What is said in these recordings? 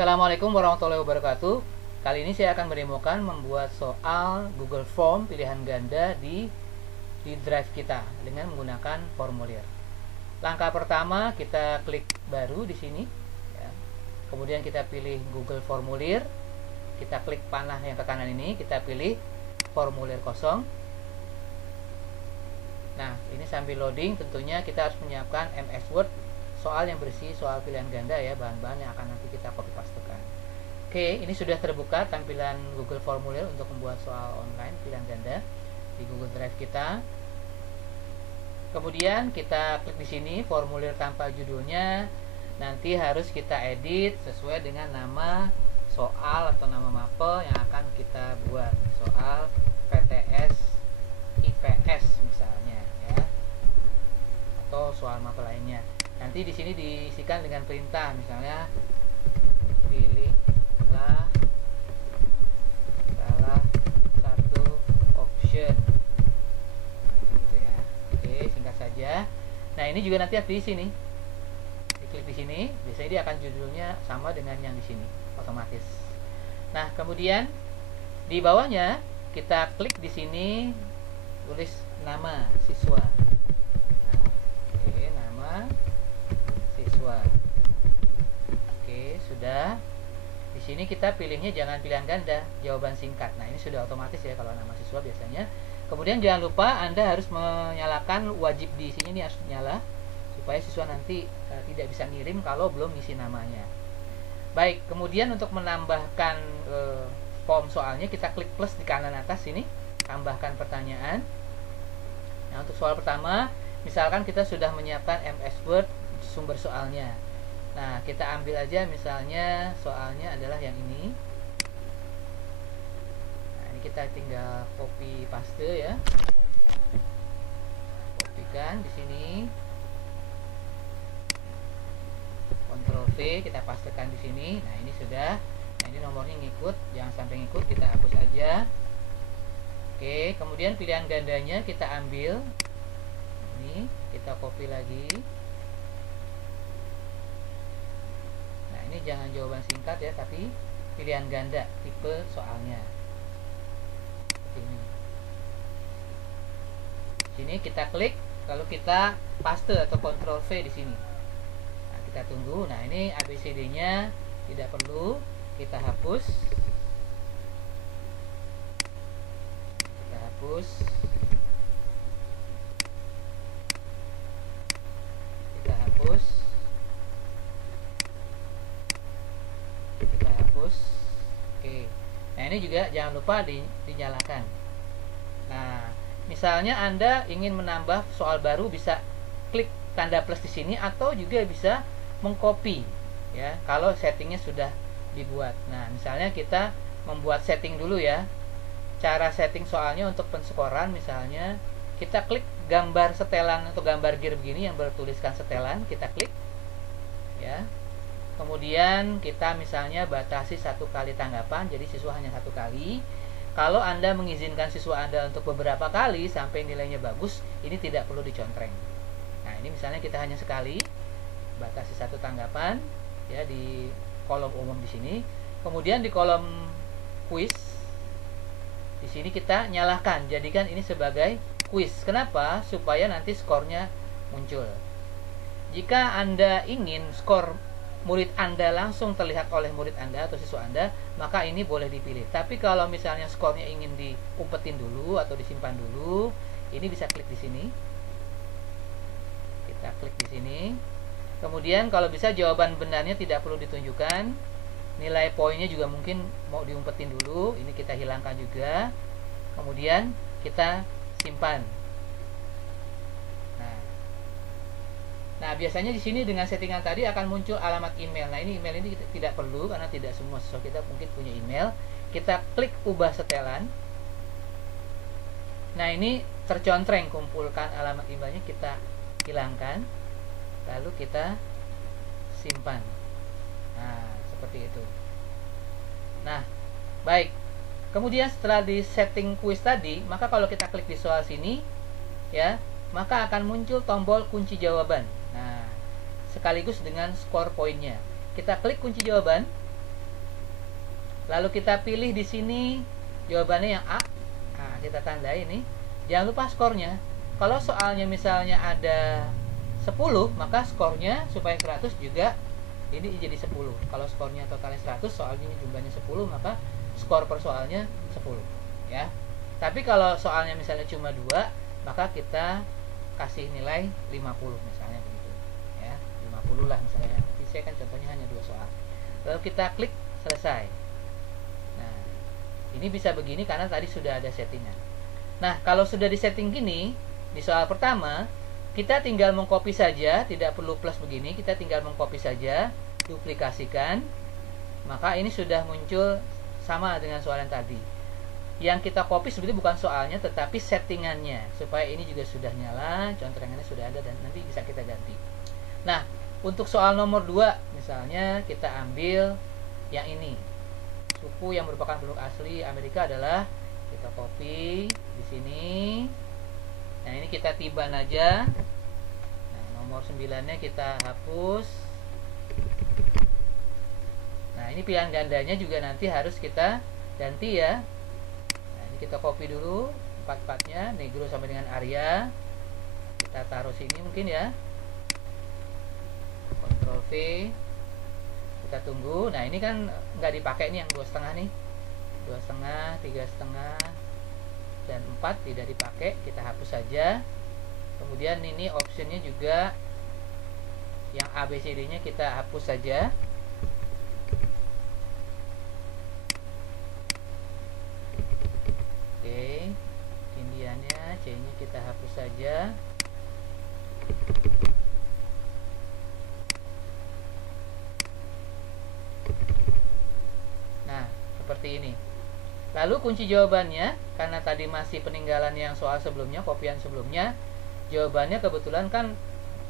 Assalamualaikum warahmatullahi wabarakatuh. Kali ini saya akan mendemokan membuat soal Google Form pilihan ganda di drive kita dengan menggunakan formulir. Langkah pertama, kita klik baru di sini ya. Kemudian kita pilih Google Formulir. Kita klik panah yang ke kanan ini, kita pilih formulir kosong. Nah, ini sambil loading tentunya kita harus menyiapkan MS Word soal yang berisi soal pilihan ganda ya, bahan-bahan yang akan nanti kita copy pastekan. Oke, ini sudah terbuka tampilan Google Formulir untuk membuat soal online pilihan ganda di Google Drive kita. Kemudian kita klik di sini formulir tanpa judulnya. Nanti harus kita edit sesuai dengan nama soal atau nama mapel yang akan kita buat. Soal PTS IPS misalnya ya. Atau soal mapel lainnya. Nanti di sini diisikan dengan perintah, misalnya pilihlah salah satu option, gitu ya. Oke, singkat saja. Nah, ini juga nanti di sini, diklik di sini, biasanya dia akan judulnya sama dengan yang di sini, otomatis. Nah, kemudian di bawahnya kita klik di sini, tulis nama siswa. Nah, oke, nama siswa. Oke, sudah. Di sini kita pilihnya jangan pilihan ganda, jawaban singkat. Nah, ini sudah otomatis ya kalau nama siswa biasanya. Kemudian jangan lupa Anda harus menyalakan wajib di sini, ini harus nyala supaya siswa nanti tidak bisa ngirim kalau belum ngisi namanya. Baik, kemudian untuk menambahkan form soalnya kita klik plus di kanan atas sini, tambahkan pertanyaan. Nah, untuk soal pertama, misalkan kita sudah menyiapkan MS Word sumber soalnya. Nah, kita ambil aja misalnya soalnya adalah yang ini. Nah, ini kita tinggal copy paste ya. Kopikan di sini. Ctrl V, kita pastekan di sini. Nah, ini sudah. Nah, ini nomornya ngikut, jangan sampai ngikut, kita hapus aja. Oke, kemudian pilihan gandanya kita ambil. Ini kita copy lagi. Ini jangan jawaban singkat ya, tapi pilihan ganda tipe soalnya. Seperti ini. Sini kita klik, lalu kita paste atau Ctrl V di sini. Nah, kita tunggu. Nah, ini ABCD-nya tidak perlu, kita hapus. Kita hapus. Kita hapus. Oke. Nah, ini juga jangan lupa dinyalakan. Nah, misalnya Anda ingin menambah soal baru, bisa klik tanda plus di sini atau juga bisa mengcopy ya kalau settingnya sudah dibuat. Nah, misalnya kita membuat setting dulu ya. Cara setting soalnya untuk penskoran misalnya kita klik gambar setelan atau gambar gear begini yang bertuliskan setelan, kita klik ya. Kemudian kita misalnya batasi 1 kali tanggapan, jadi siswa hanya 1 kali. Kalau Anda mengizinkan siswa Anda untuk beberapa kali sampai nilainya bagus, ini tidak perlu dicontreng. Nah, ini misalnya kita hanya sekali, batasi 1 tanggapan ya di kolom umum di sini. Kemudian di kolom quiz di sini kita nyalakan, jadikan ini sebagai quiz. Kenapa? Supaya nanti skornya muncul. Jika Anda ingin skor murid Anda langsung terlihat oleh murid Anda atau siswa Anda, maka ini boleh dipilih. Tapi kalau misalnya skornya ingin diumpetin dulu atau disimpan dulu, ini bisa klik di sini. Kita klik di sini. Kemudian kalau bisa jawaban benarnya tidak perlu ditunjukkan. Nilai poinnya juga mungkin mau diumpetin dulu, ini kita hilangkan juga. Kemudian kita simpan. Nah, biasanya di sini dengan settingan tadi akan muncul alamat email. Nah, ini email ini tidak perlu karena tidak semua siswa kita mungkin punya email. Kita klik ubah setelan. Nah, ini tercontreng, kumpulkan alamat emailnya, kita hilangkan. Lalu kita simpan. Nah, seperti itu. Nah, baik. Kemudian setelah di setting quiz tadi, maka kalau kita klik di soal sini ya, maka akan muncul tombol kunci jawaban. Nah, sekaligus dengan skor poinnya. Kita klik kunci jawaban. lalu kita pilih di sini jawabannya yang A. Nah, kita tandai ini. Jangan lupa skornya. Kalau soalnya misalnya ada 10, maka skornya supaya 100 juga ini jadi 10. Kalau skornya totalnya 100, soalnya jumlahnya 10, maka skor per soalnya 10 ya. Tapi kalau soalnya misalnya cuma 2, maka kita kasih nilai 50 misalnya begitu ya. 50 lah misalnya. Nanti saya kan contohnya hanya 2 soal. Lalu kita klik selesai. Nah, ini bisa begini karena tadi sudah ada settingan. Nah, kalau sudah di setting gini, di soal pertama kita tinggal mengcopy saja, tidak perlu plus begini, kita tinggal mengcopy saja, duplikasikan, maka ini sudah muncul sama dengan soal yang tadi. Yang kita copy sebetulnya bukan soalnya, tetapi settingannya, supaya ini juga sudah nyala, contrengannya sudah ada, dan nanti bisa kita ganti. Nah, untuk soal nomor 2, misalnya kita ambil yang ini, suku yang merupakan penduduk asli Amerika adalah, kita copy di sini. Nah, ini kita tiban aja. Nah, nomor 9-nya kita hapus. Nah, ini pilihan gandanya juga nanti harus kita ganti ya. Nah, ini kita copy dulu 4-4-nya, Negro sama dengan Arya. Kita taruh sini mungkin ya. Ctrl V. Kita tunggu. Nah, ini kan nggak dipakai nih yang 2,5 nih. 2,5, 3,5 dan 4 tidak dipakai, kita hapus saja. Kemudian ini optionnya juga yang ABCD nya kita hapus saja. Oke, Indiannya, C nya kita hapus saja. Nah, seperti ini. Lalu kunci jawabannya, karena tadi masih peninggalan yang soal sebelumnya, kopian sebelumnya, jawabannya kebetulan kan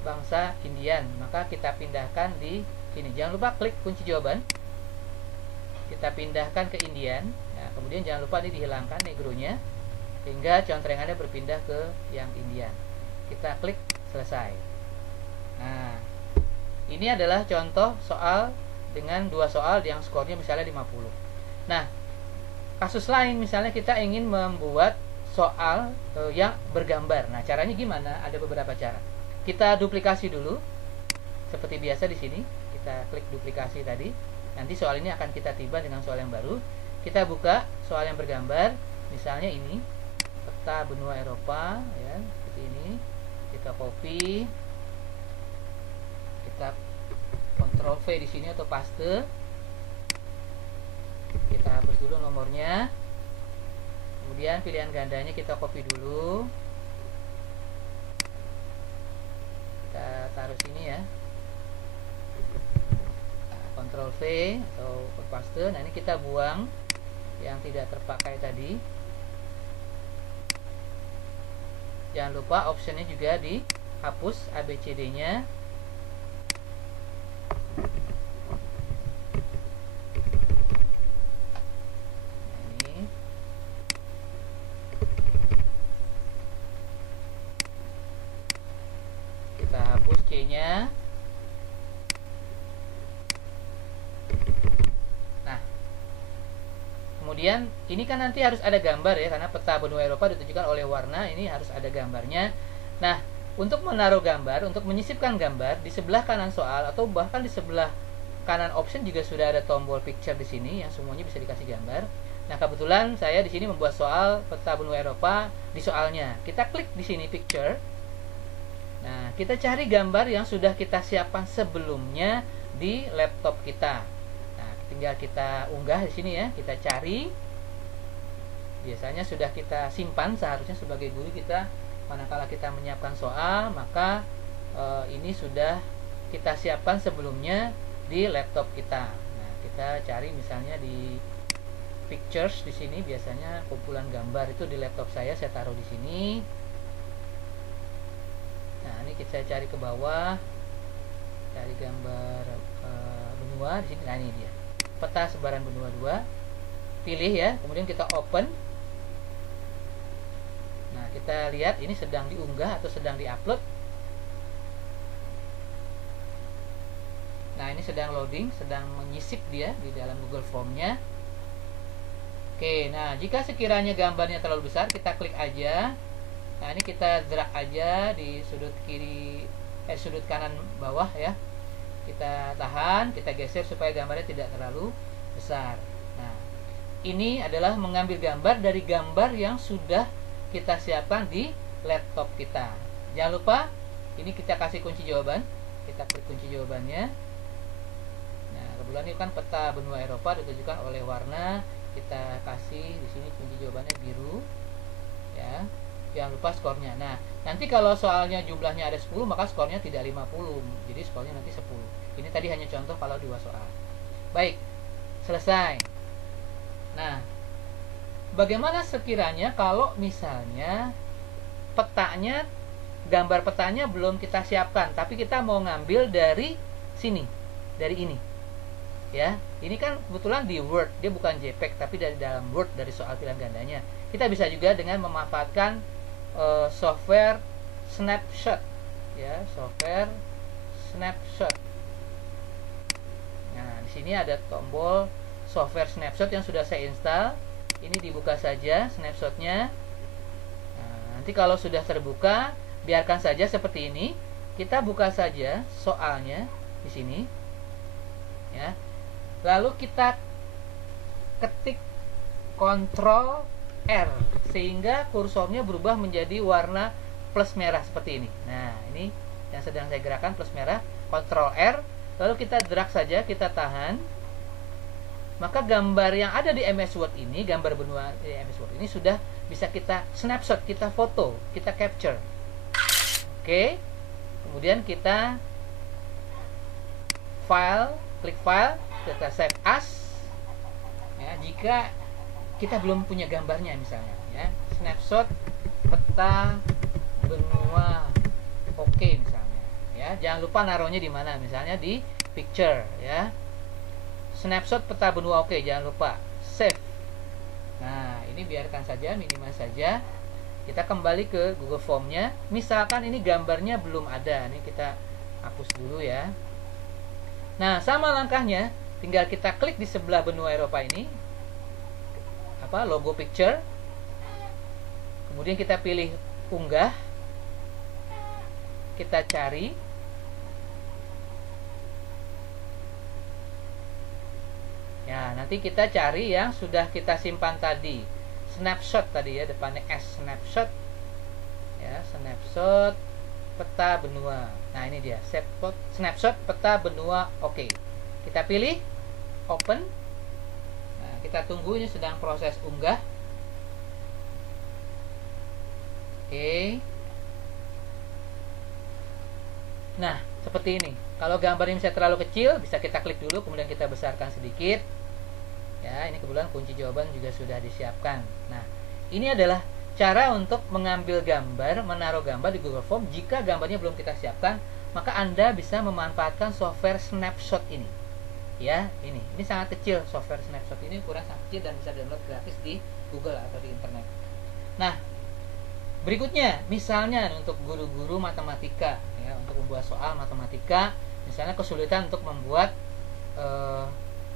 bangsa Indian, maka kita pindahkan di sini. Jangan lupa klik kunci jawaban, kita pindahkan ke Indian. Nah, kemudian jangan lupa ini dihilangkan negronya, sehingga contrengannya berpindah ke yang Indian. Kita klik selesai. Nah, ini adalah contoh soal dengan 2 soal yang skornya misalnya 50. Nah, kasus lain misalnya kita ingin membuat soal yang bergambar. Nah, caranya gimana? Ada beberapa cara. Kita duplikasi dulu. Seperti biasa di sini, kita klik duplikasi tadi. Nanti soal ini akan kita tiba dengan soal yang baru. Kita buka soal yang bergambar. Misalnya ini, peta benua Eropa ya, seperti ini. Kita copy. Kita Ctrl V di sini atau paste. Kita hapus dulu nomornya. Kemudian pilihan gandanya kita copy dulu. Kita taruh sini ya. Nah, Ctrl V atau paste. Nah, ini kita buang yang tidak terpakai tadi. Jangan lupa optionnya juga dihapus ABCD-nya. C-nya. Nah, kemudian ini kan nanti harus ada gambar ya, karena peta benua Eropa ditunjukkan oleh warna, ini harus ada gambarnya. Nah, untuk menaruh gambar, untuk menyisipkan gambar di sebelah kanan soal atau bahkan di sebelah kanan option juga sudah ada tombol picture di sini yang semuanya bisa dikasih gambar. Nah, kebetulan saya di sini membuat soal peta benua Eropa di soalnya. Kita klik di sini picture. Nah, kita cari gambar yang sudah kita siapkan sebelumnya di laptop kita. Nah, tinggal kita unggah di sini ya, kita cari. Biasanya sudah kita simpan, seharusnya sebagai guru kita manakala kita menyiapkan soal, maka ini sudah kita siapkan sebelumnya di laptop kita. Nah, kita cari misalnya di pictures di sini, biasanya kumpulan gambar itu di laptop saya taruh di sini. Nah, ini kita cari ke bawah, cari gambar benua di sini. Nah, ini dia peta sebaran benua 2. Pilih ya, kemudian kita open. Nah, kita lihat ini sedang diunggah atau sedang diupload. Nah, ini sedang loading, sedang menyisip dia di dalam Google Form-nya. Oke, nah jika sekiranya gambarnya terlalu besar, kita klik aja. Nah, ini kita drag aja di sudut kiri, sudut kanan bawah ya. Kita tahan, kita geser supaya gambarnya tidak terlalu besar. Nah, ini adalah mengambil gambar dari gambar yang sudah kita siapkan di laptop kita. Jangan lupa, ini kita kasih kunci jawaban. Kita klik kunci jawabannya. Nah, kebetulan ini kan peta benua Eropa ditunjukkan oleh warna. Kita kasih di sini kunci jawabannya biru. Ya. Jangan lupa skornya. Nah, nanti kalau soalnya jumlahnya ada 10, maka skornya tidak 50. Jadi skornya nanti 10. Ini tadi hanya contoh kalau 2 soal. Baik. Selesai. Nah, bagaimana sekiranya kalau misalnya petanya, gambar petanya belum kita siapkan, tapi kita mau ngambil dari sini, dari ini. Ya, ini kan kebetulan di Word, dia bukan JPEG tapi dari dalam Word, dari soal pilihan gandanya. Kita bisa juga dengan memanfaatkan software snapshot, ya, software snapshot. Nah, di sini ada tombol software snapshot yang sudah saya install. Ini dibuka saja snapshotnya. Nah, nanti kalau sudah terbuka, biarkan saja seperti ini. Kita buka saja soalnya di sini, ya. Lalu kita ketik Ctrl R sehingga kursornya berubah menjadi warna plus merah seperti ini. Nah, ini yang sedang saya gerakkan plus merah, Ctrl R, lalu kita drag saja, kita tahan. Maka gambar yang ada di MS Word ini, gambar benua di MS Word ini sudah bisa kita snapshot, kita foto, kita capture. Oke. Kemudian kita file, klik file, kita save as. Ya, jika kita belum punya gambarnya misalnya, ya, snapshot peta benua oke misalnya, ya, jangan lupa naruhnya di mana, misalnya di picture, ya, snapshot peta benua oke, jangan lupa save. Nah, ini biarkan saja, minimal saja. Kita kembali ke Google Form-nya. Misalkan ini gambarnya belum ada, ini kita hapus dulu ya. Nah, sama langkahnya, tinggal kita klik di sebelah benua Eropa ini, apa, logo picture. Kemudian kita pilih unggah. Kita cari. Ya, nanti kita cari yang sudah kita simpan tadi. Snapshot tadi ya, depannya S, snapshot. Ya, snapshot peta benua. Nah, ini dia, snapshot peta benua oke. Kita pilih open. Nah, kita tunggu, ini sedang proses unggah. Oke. Nah, seperti ini. Kalau gambar ini bisa terlalu kecil, bisa kita klik dulu, kemudian kita besarkan sedikit. Ya, ini kebetulan kunci jawaban juga sudah disiapkan. Nah, ini adalah cara untuk mengambil gambar, menaruh gambar di Google Form. Jika gambarnya belum kita siapkan, maka Anda bisa memanfaatkan software snapshot ini. Ya, ini sangat kecil, software snapshot ini ukuran sangat kecil dan bisa download gratis di Google atau di internet. Nah, berikutnya, misalnya untuk guru-guru matematika, ya, untuk membuat soal matematika, misalnya kesulitan untuk membuat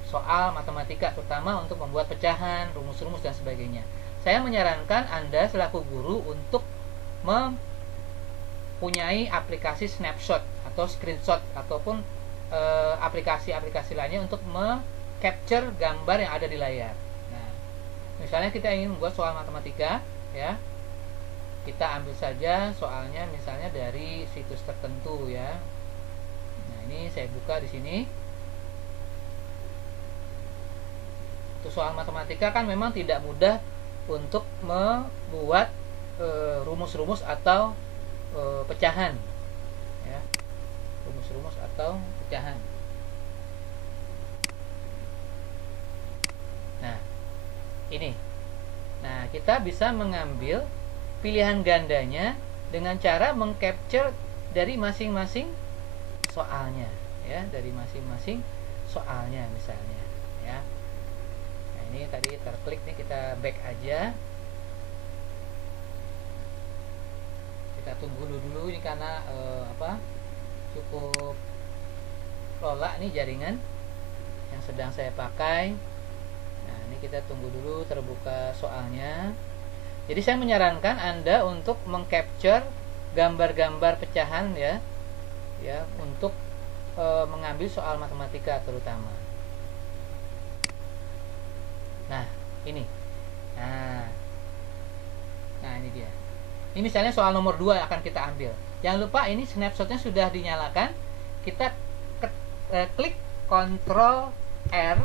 soal matematika, terutama untuk membuat pecahan, rumus-rumus dan sebagainya. Saya menyarankan Anda selaku guru untuk mempunyai aplikasi snapshot atau screenshot ataupun aplikasi-aplikasi lainnya untuk capture gambar yang ada di layar. Nah, misalnya kita ingin membuat soal matematika, ya, kita ambil saja soalnya misalnya dari situs tertentu, ya. Nah, ini saya buka di sini. Untuk soal matematika kan memang tidak mudah untuk membuat rumus-rumus atau pecahan, ya, rumus-rumus atau pecahan. Nah, ini. Nah, kita bisa mengambil pilihan gandanya dengan cara mengcapture dari masing-masing soalnya, ya, dari masing-masing soalnya misalnya, ya. Nah, ini tadi terklik nih, kita back aja. Kita tunggu dulu ini karena cukup lola nih jaringan yang sedang saya pakai. Nah, ini kita tunggu dulu terbuka soalnya. Jadi saya menyarankan Anda untuk mengcapture gambar-gambar pecahan ya untuk mengambil soal matematika terutama. Nah, ini. Nah, ini dia. Ini misalnya soal nomor 2 akan kita ambil. Jangan lupa ini snapshotnya sudah dinyalakan. Kita klik Ctrl R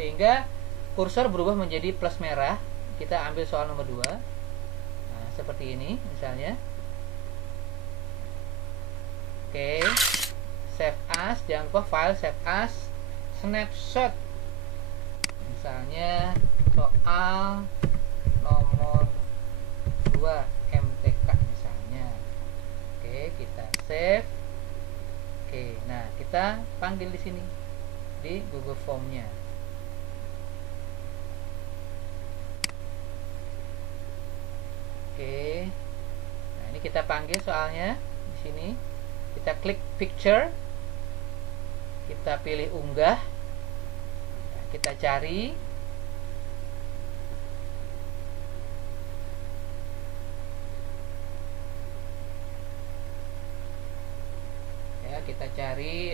sehingga kursor berubah menjadi plus merah. Kita ambil soal nomor 2. Nah, seperti ini misalnya. Oke. Save as, jangan lupa file save as snapshot. Misalnya soal nomor 2 MTK misalnya. Oke, kita save. Oke, nah kita panggil di sini di Google Form-nya. Oke. Nah, ini kita panggil soalnya di sini. Kita klik picture. Kita pilih unggah. Nah, kita cari. Ya, kita cari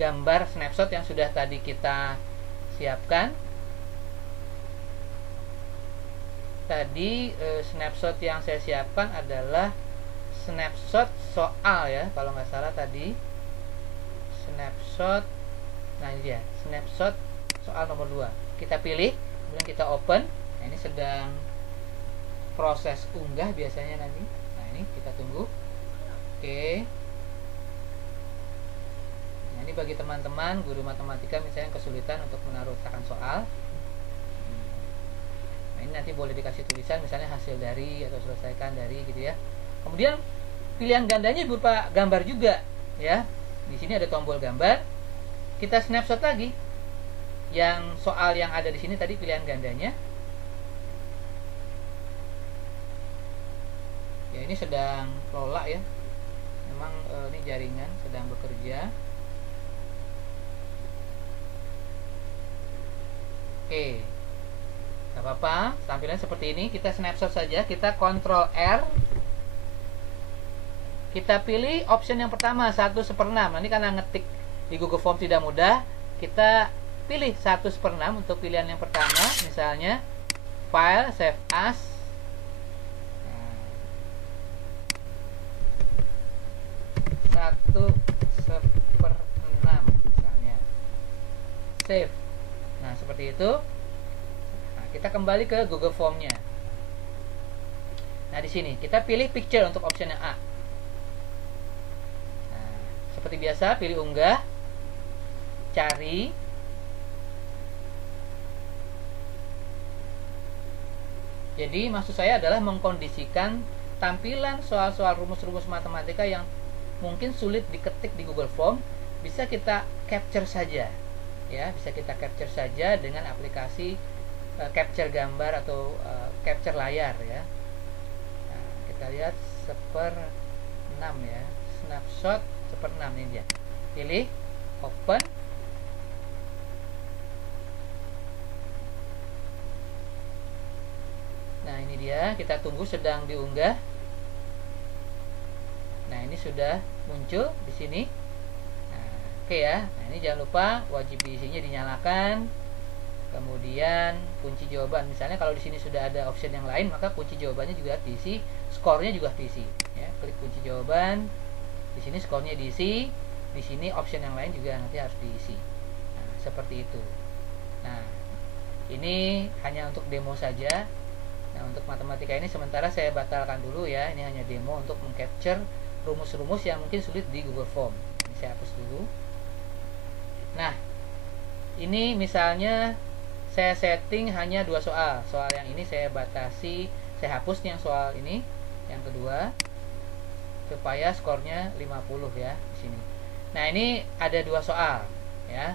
gambar snapshot yang sudah tadi kita siapkan. Tadi snapshot yang saya siapkan adalah snapshot soal ya, kalau nggak salah tadi snapshot. Nah, ini dia snapshot soal nomor 2. Kita pilih, kemudian kita open. Nah, ini sedang proses unggah biasanya nanti. Nah, ini kita tunggu. Oke. Nah, ini bagi teman-teman guru matematika misalnya kesulitan untuk menaruh retakan soal. Nah, ini nanti boleh dikasih tulisan misalnya hasil dari atau selesaikan dari gitu ya. Kemudian pilihan gandanya berupa gambar juga ya. Di sini ada tombol gambar. Kita snapshot lagi. Yang soal yang ada di sini tadi pilihan gandanya. Ya, ini sedang lola ya. Memang ini jaringan sedang bekerja. Oke. Gak apa-apa, tampilan seperti ini. Kita snapshot saja. Kita Ctrl R. Kita pilih option yang pertama 1/6. Nanti karena ngetik di Google Form tidak mudah, kita pilih 1/6 untuk pilihan yang pertama. Misalnya file save as. Nah, 1/6 misalnya. Save. Nah, seperti itu. Nah, kita kembali ke Google Form-nya. Nah, di sini kita pilih picture untuk option yang A. Seperti biasa, pilih unggah, cari, jadi maksud saya adalah mengkondisikan tampilan soal-soal rumus-rumus matematika yang mungkin sulit diketik di Google Form, bisa kita capture saja ya, bisa kita capture saja dengan aplikasi capture gambar atau capture layar ya. Nah, kita lihat 1/6 ya, snapshot 1/6 ini dia. Pilih open. Nah, ini dia, kita tunggu sedang diunggah. Nah, ini sudah muncul di sini. Nah, oke ya. Nah, ini jangan lupa wajib diisinya dinyalakan. Kemudian kunci jawaban. Misalnya kalau di sini sudah ada option yang lain, maka kunci jawabannya juga diisi, skornya juga diisi ya. Klik kunci jawaban. Di sini skornya diisi, di sini option yang lain juga nanti harus diisi. Nah, seperti itu. Nah, ini hanya untuk demo saja. Nah, untuk matematika ini sementara saya batalkan dulu ya. Ini hanya demo untuk mengcapture rumus-rumus yang mungkin sulit di Google Form. Ini saya hapus dulu. Nah, ini misalnya saya setting hanya 2 soal. Soal yang ini saya batasi, saya hapus yang soal ini, yang kedua, supaya skornya 50 ya di sini. Nah, ini ada 2 soal ya.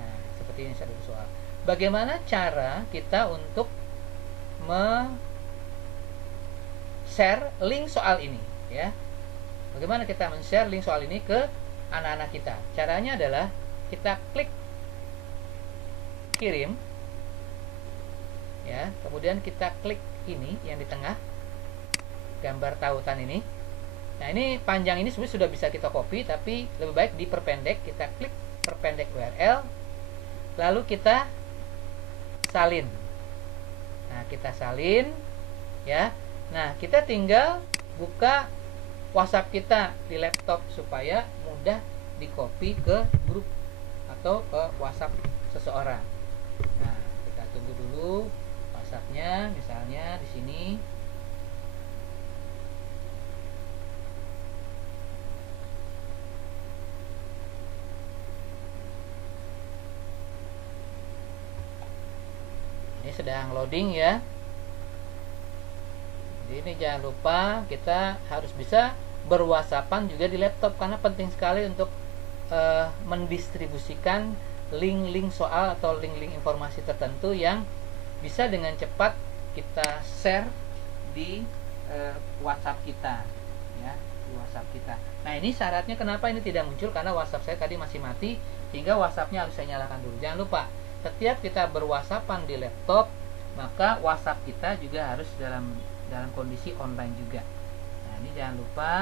Nah, seperti ini ada 2 soal. Bagaimana cara kita untuk share link soal ini ya? Bagaimana kita men-share link soal ini ke anak-anak kita? Caranya adalah kita klik kirim. ya. Kemudian kita klik ini yang di tengah, gambar tautan ini. Nah, ini panjang ini sebenarnya sudah bisa kita copy, tapi lebih baik diperpendek. Kita klik perpendek URL, lalu kita salin. Nah, kita salin, ya. Nah, kita tinggal buka WhatsApp kita di laptop supaya mudah di-copy ke grup atau ke WhatsApp seseorang. Nah, kita tunggu dulu WhatsApp-nya, misalnya di sini. Ini sedang loading ya. Jadi ini jangan lupa kita harus bisa berwhatsappan juga di laptop, karena penting sekali untuk mendistribusikan link-link soal atau link-link informasi tertentu yang bisa dengan cepat kita share di WhatsApp kita, ya, di WhatsApp kita. Nah, ini syaratnya kenapa ini tidak muncul, karena WhatsApp saya tadi masih mati, sehingga WhatsApp-nya harus saya nyalakan dulu. Jangan lupa, setiap kita berwhatsappan di laptop, maka WhatsApp kita juga harus dalam kondisi online juga. Nah, ini jangan lupa.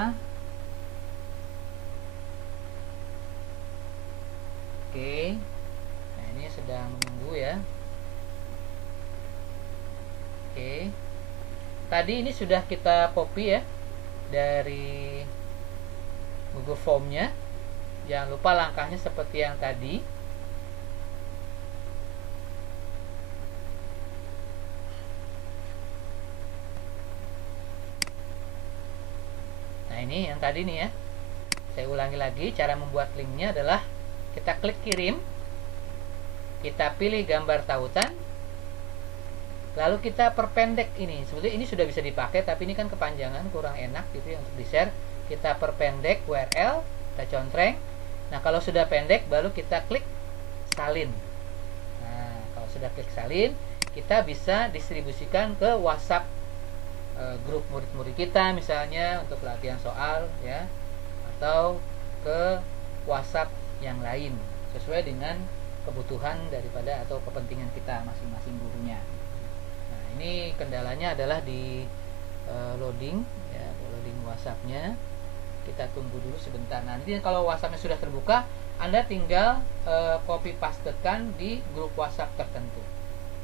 Oke. Nah, ini sedang menunggu ya. Oke. Tadi ini sudah kita copy ya dari Google Form-nya. Jangan lupa langkahnya seperti yang tadi. Nah, ini yang tadi nih ya. Saya ulangi lagi, cara membuat linknya adalah kita klik kirim, kita pilih gambar tautan, lalu kita perpendek ini. Sebetulnya ini sudah bisa dipakai, tapi ini kan kepanjangan, kurang enak gitu ya untuk di-share. Kita perpendek URL, kita contreng. Nah, kalau sudah pendek, baru kita klik salin. Nah, kalau sudah klik salin, kita bisa distribusikan ke WhatsApp grup murid-murid kita, misalnya untuk latihan soal ya, atau ke WhatsApp yang lain sesuai dengan kebutuhan daripada atau kepentingan kita masing-masing gurunya. Nah, ini kendalanya adalah di loading ya, loading WhatsApp-nya. Kita tunggu dulu sebentar. Nanti kalau WhatsApp-nya sudah terbuka, Anda tinggal copy pastekan di grup WhatsApp tertentu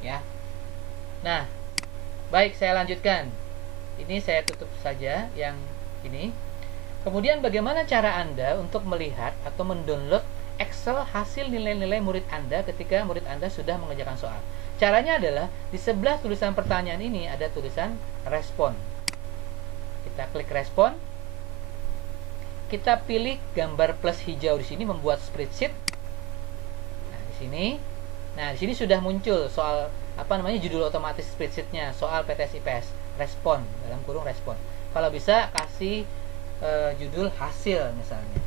ya. Nah, baik, saya lanjutkan. Ini saya tutup saja yang ini. Kemudian bagaimana cara Anda untuk melihat atau mendownload Excel hasil nilai-nilai murid Anda ketika murid Anda sudah mengerjakan soal? Caranya adalah di sebelah tulisan pertanyaan ini ada tulisan respon. Kita klik respon. Kita pilih gambar plus hijau di sini membuat spreadsheet. Nah, di sini. Nah, di sini sudah muncul soal judul otomatis spreadsheetnya, soal PTS IPS, respon, dalam kurung respon. Kalau bisa kasih judul hasil, misalnya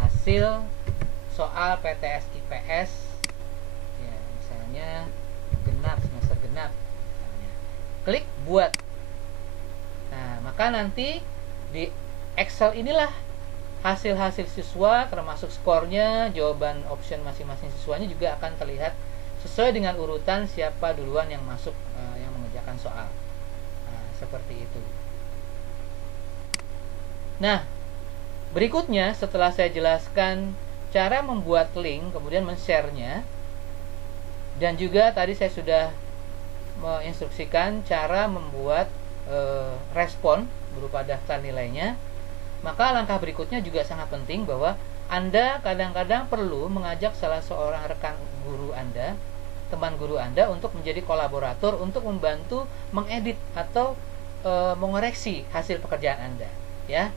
hasil soal PTS IPS ya, misalnya genap, semester genap misalnya. Klik buat. Nah, maka nanti di Excel inilah hasil-hasil siswa termasuk skornya, jawaban option masing-masing siswanya juga akan terlihat sesuai dengan urutan siapa duluan yang masuk yang mengerjakan soal. Nah, seperti itu. Nah, berikutnya setelah saya jelaskan cara membuat link, kemudian men-share-nya, dan juga tadi saya sudah menginstruksikan cara membuat respon berupa daftar nilainya, maka langkah berikutnya juga sangat penting, bahwa Anda kadang-kadang perlu mengajak salah seorang rekan guru Anda, teman guru Anda, untuk menjadi kolaborator untuk membantu mengedit atau mengoreksi hasil pekerjaan Anda ya.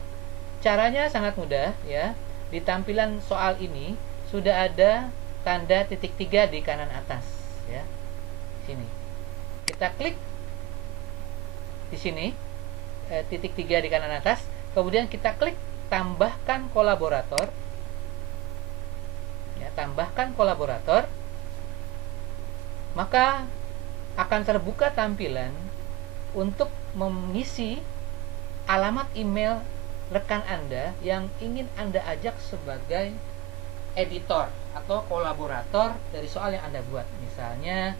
Caranya sangat mudah ya. Di tampilan soal ini sudah ada tanda titik 3 di kanan atas ya. Sini. Kita klik di sini titik 3 di kanan atas, kemudian kita klik tambahkan kolaborator. Ya, tambahkan kolaborator. Maka akan terbuka tampilan untuk mengisi alamat email rekan Anda yang ingin Anda ajak sebagai editor atau kolaborator dari soal yang Anda buat. Misalnya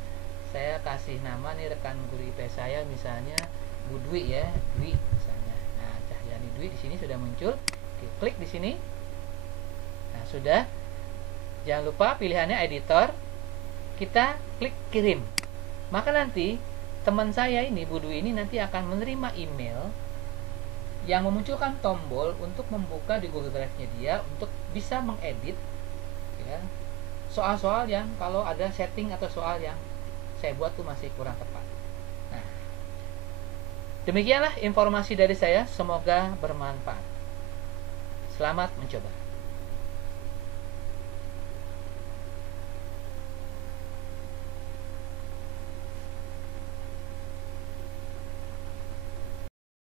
saya kasih nama nih rekan guru IP saya, misalnya Bu Dwi ya, Dwi misalnya. Nah, Cahyani Dwi di sini sudah muncul. Oke, klik di sini. Nah, sudah. Jangan lupa pilihannya editor. Kita klik kirim. Maka nanti teman saya ini, Bu Dwi ini, nanti akan menerima email yang memunculkan tombol untuk membuka di Google Drive-nya dia untuk bisa mengedit ya, soal-soal yang kalau ada setting atau soal yang saya buat tuh masih kurang tepat. Nah, demikianlah informasi dari saya, semoga bermanfaat. Selamat mencoba.